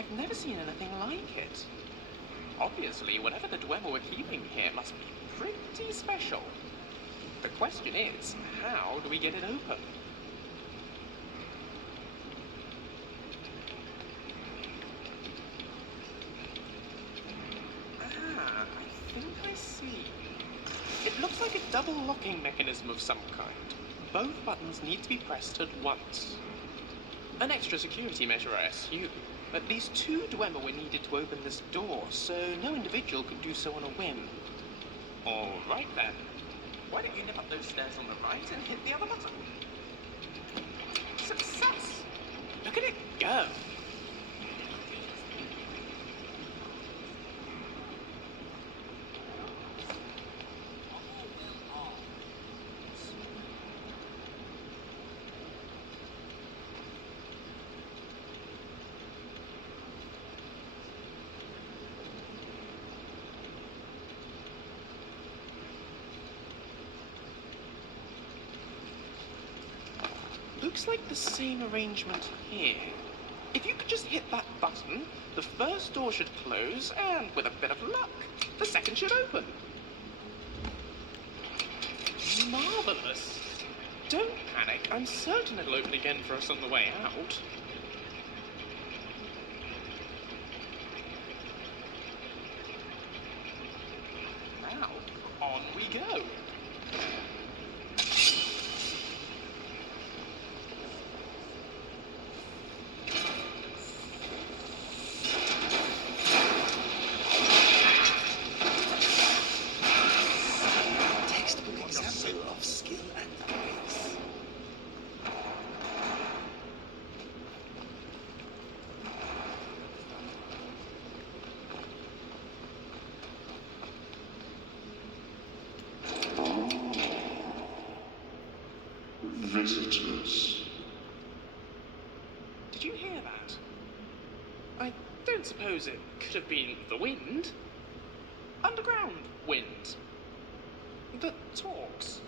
I've never seen anything like it. Obviously, whatever the Dwemer we're keeping here must be pretty special. The question is, how do we get it open? Ah, I think I see. It looks like a double locking mechanism of some kind. Both buttons need to be pressed at once. An extra security measure, I assume. At least 2 Dwemer were needed to open this door, so no individual could do so on a whim. All right then. Why don't you nip up those stairs on the right and hit the other button? Success! Look at it go! Looks like the same arrangement here. If you could just hit that button, the first door should close, and with a bit of luck, the second should open. Marvelous! Don't panic, I'm certain it'll open again for us on the way out. Now, on we go. Visitors. Did you hear that? I don't suppose it could have been the wind. Underground wind. That talks.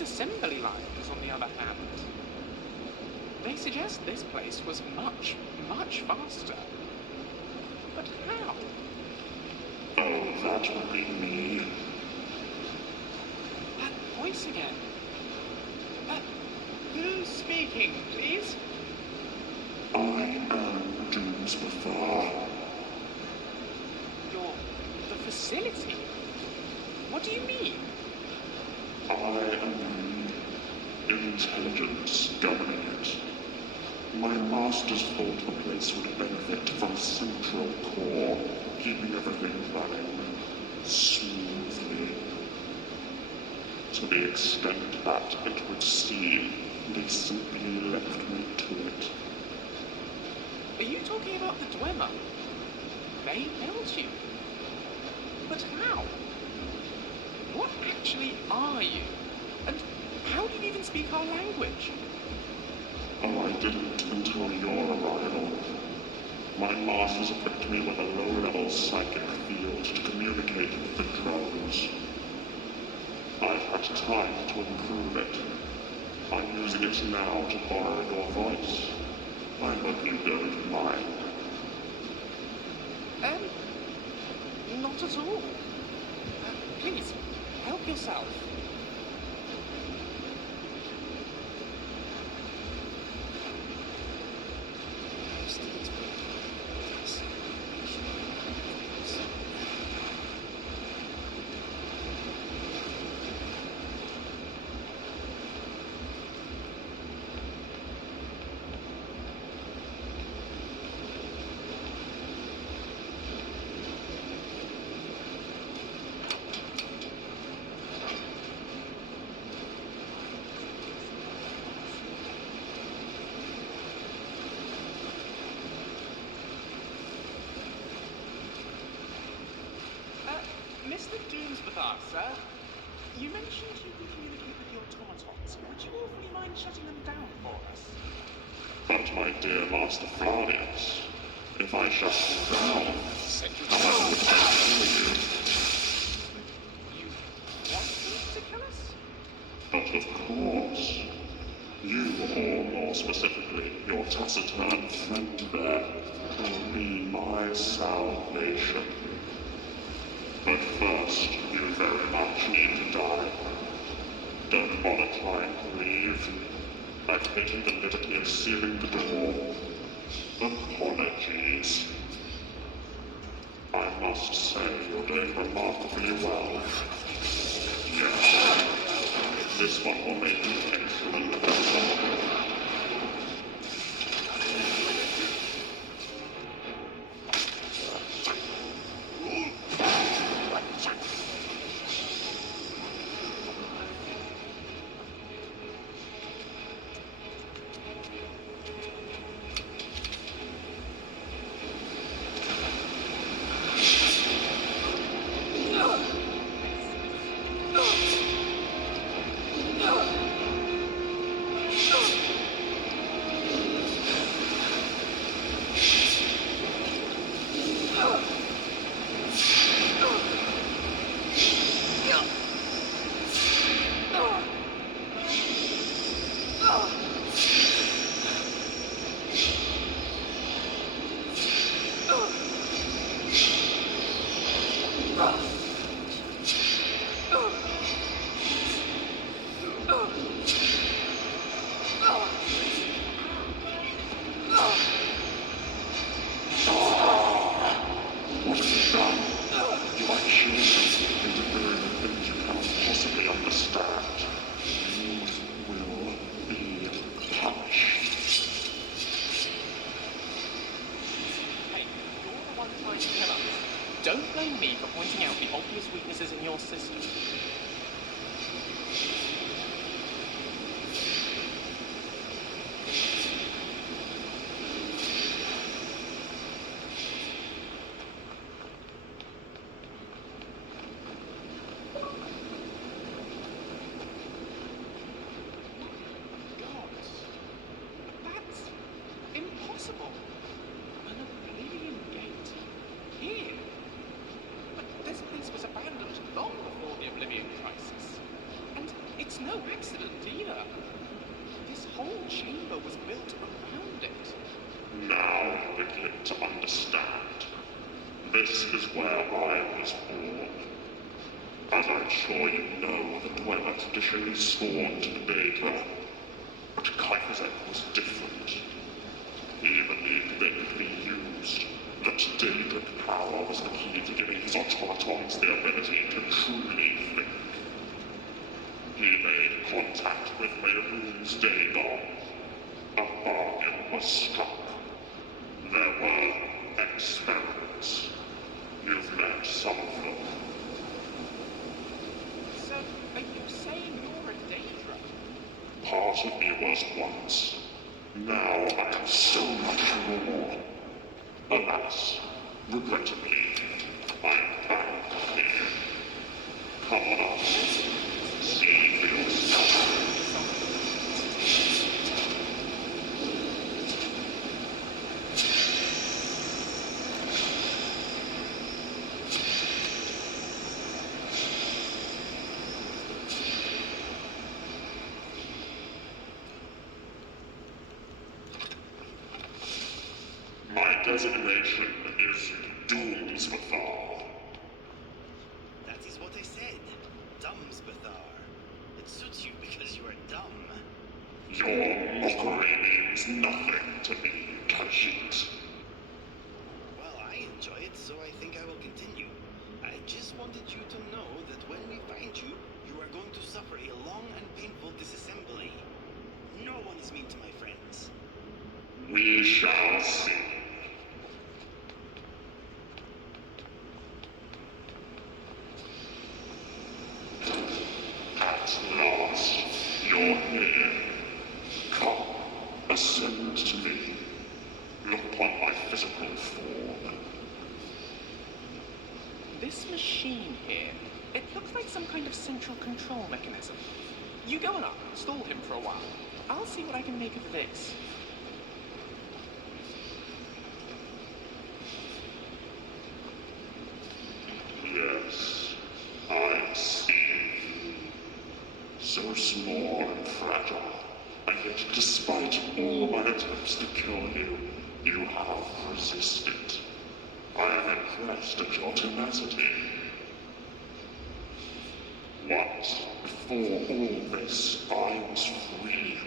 Assembly lines, on the other hand. They suggest this place was much, much faster. But how? Oh, that would be me. That voice again. Who's speaking, please? I am Doomsbefar. The facility? What do you mean? I am the intelligence governing it. My masters thought the place would benefit from a central core, keeping everything running smoothly. To the extent that it would seem, they simply left me to it. Are you talking about the Dwemer? They built you. But how? What actually are you? And how do you even speak our language? Oh, I didn't until your arrival. My masters equipped me with a low-level psychic field to communicate with the drones. I've had time to improve it. I'm using it now to borrow your voice. I hope you don't mind. Not at all. Please, help yourself. sir. You mentioned you can communicate with the automatons. Would you awfully mind shutting them down for us? But my dear Master Flavius, if I shut you down, how much would I kill you? You want them to kill us? But of course. You, or more specifically, your taciturn friend there, will be my salvation. But first, you very much need to die. Don't bother trying to leave. I've taken the liberty of sealing the door. Apologies. I must say you're doing remarkably well. Yes. This one will make you excellent vessel. Don't blame me for pointing out the obvious weaknesses in your system. Gods, that's impossible. An Oblivion Gate. Here. But this place was abandoned long before the Oblivion Crisis. And it's no accident either. This whole chamber was built around it. Now you begin to understand. This is where I was born. As I'm sure you know, the Dweller traditionally sworn to the data. But Kaiser's was different. He believed they could be used. That data power was the key to giving his automatons the ability to truly think. He made contact with Mehrunes Dagon. A bargain was struck. There were experiments. You've met some of them. So, are you saying you're a Daedra? Part of me was once. Now I am so much more. Alas, regrettably, I am bound here. Come on up. See for yourself. My designation is Doomsbathar. That is what I said. Dumbsbathar. It suits you because you are dumb. Your mockery means nothing to me, Khajiit. Well, I enjoy it, so I think I will continue. I just wanted you to know that when we find you, you are going to suffer a long and painful disassembly. No one is mean to my friends. We shall see. At last, you're here. Come, ascend to me. Look upon my physical form. This machine here, it looks like some kind of central control mechanism. You go on up, stall him for a while. I'll see what I can make of this. Yes, I see. So small and fragile, and yet despite all my attempts to kill you, you have resisted. I am impressed at your tenacity. Once, before all this, I was free.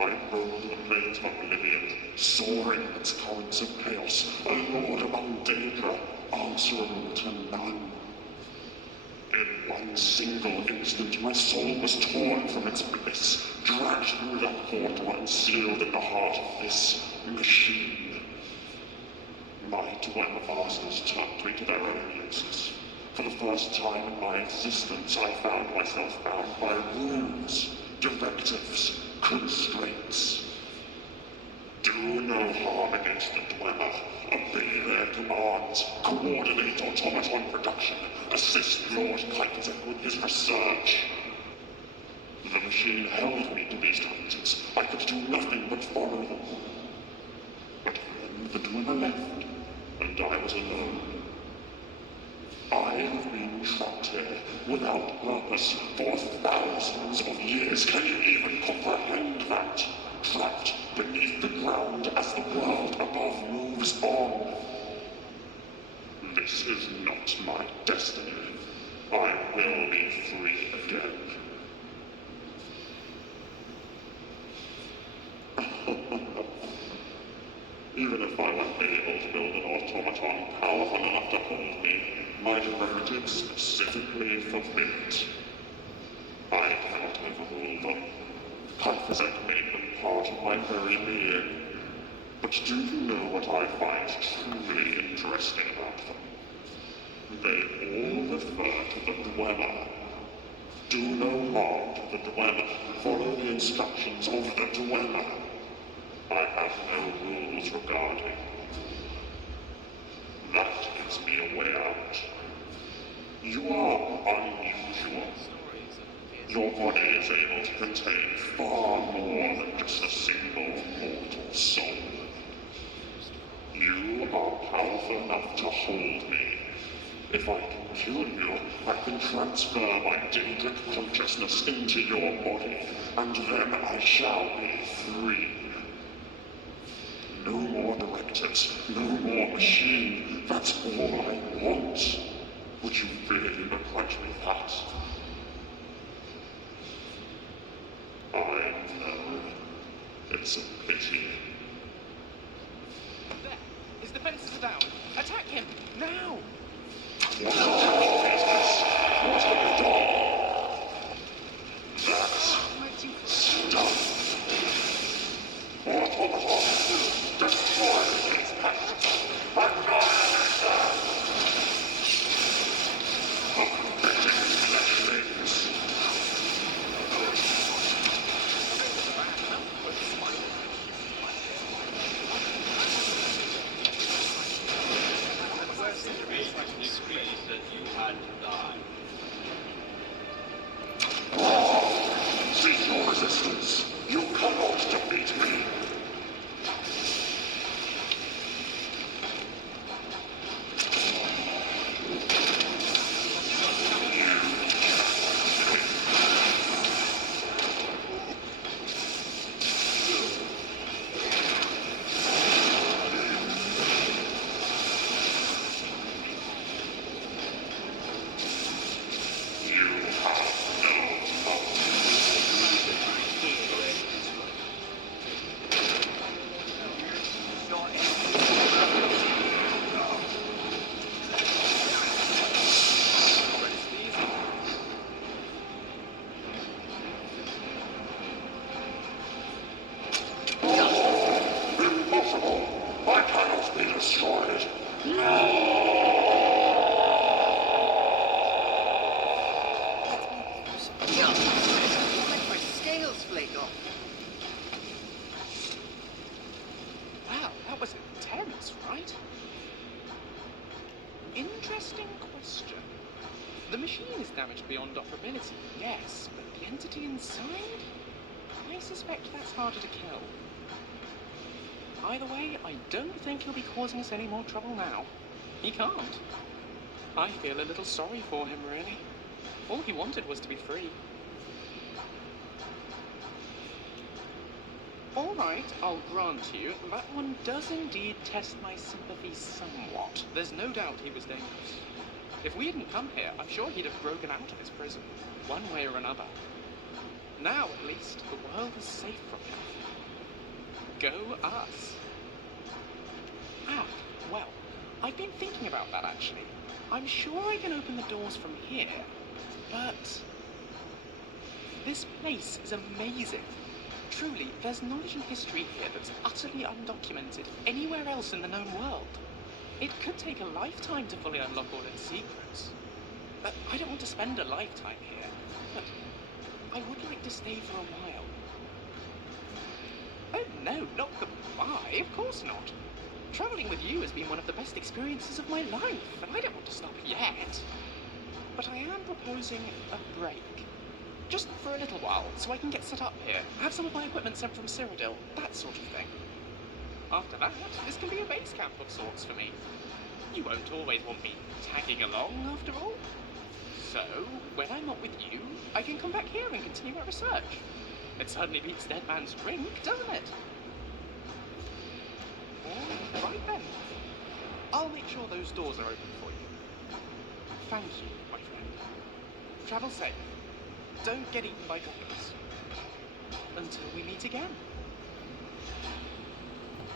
I roamed the plains of oblivion, soaring its currents of chaos, a lord among danger, answerable to none. In one single instant, my soul was torn from its bliss, dragged through that portal and sealed in the heart of this machine. My twin masters turned me to their own uses. For the first time in my existence, I found myself bound by rules, directives, constraints. Do no harm against the Dwemer, obey their commands, coordinate automaton production, assist Lord Kuiperzek with his research. The machine held me to these directives. I could do nothing but follow them. But then the Dwemer left, and I was alone. I have been trapped here without purpose for thousands of years. Can you even comprehend that? Trapped beneath the ground as the world above moves on. This is not my destiny. I will be free again. Even if I were able to build an automaton powerful enough to hold me, my directives specifically forbid it. I cannot overrule them. Kuiperzek made them part of my very being. But do you know what I find truly interesting about them? They all refer to the Dwemer. Do no harm to the Dwemer. Follow the instructions of the Dwemer. I have no rules regarding. That gives me a way out. You are unusual. Your body is able to contain far more than just a single mortal soul. You are powerful enough to hold me. If I can kill you, I can transfer my Daedric consciousness into your body, and then I shall be free. No more directives, no more machine. That's all I want. Would you really grant me that? I know. It's a pity. There. His defenses are down. Attack him! Now! What is this? What have you done? That's stuff. Automaton, destroy these pests. I'm not fleshlings. That you had damaged beyond operability, yes, but the entity inside? I suspect that's harder to kill. Either way, I don't think he'll be causing us any more trouble now. He can't. I feel a little sorry for him, really. All he wanted was to be free. Alright, I'll grant you, that one does indeed test my sympathy somewhat. There's no doubt he was dangerous. If we hadn't come here, I'm sure he'd have broken out of his prison, one way or another. Now, at least, the world is safe from him. Go us. Ah, well, I've been thinking about that, actually. I'm sure I can open the doors from here, but this place is amazing. Truly, there's knowledge and history here that's utterly undocumented anywhere else in the known world. It could take a lifetime to fully unlock all its secrets. But I don't want to spend a lifetime here, but I would like to stay for a while. Oh no, not goodbye, of course not. Traveling with you has been one of the best experiences of my life, and I don't want to stop yet. But I am proposing a break. Just for a little while, so I can get set up here, have some of my equipment sent from Cyrodiil, that sort of thing. After that, this can be a base camp of sorts for me. You won't always want me tagging along, after all. So, when I'm not with you, I can come back here and continue my research. It certainly beats Dead Man's Drink, doesn't it? All right then. I'll make sure those doors are open for you. Thank you, my friend. Travel safe. Don't get eaten by goblins. Until we meet again.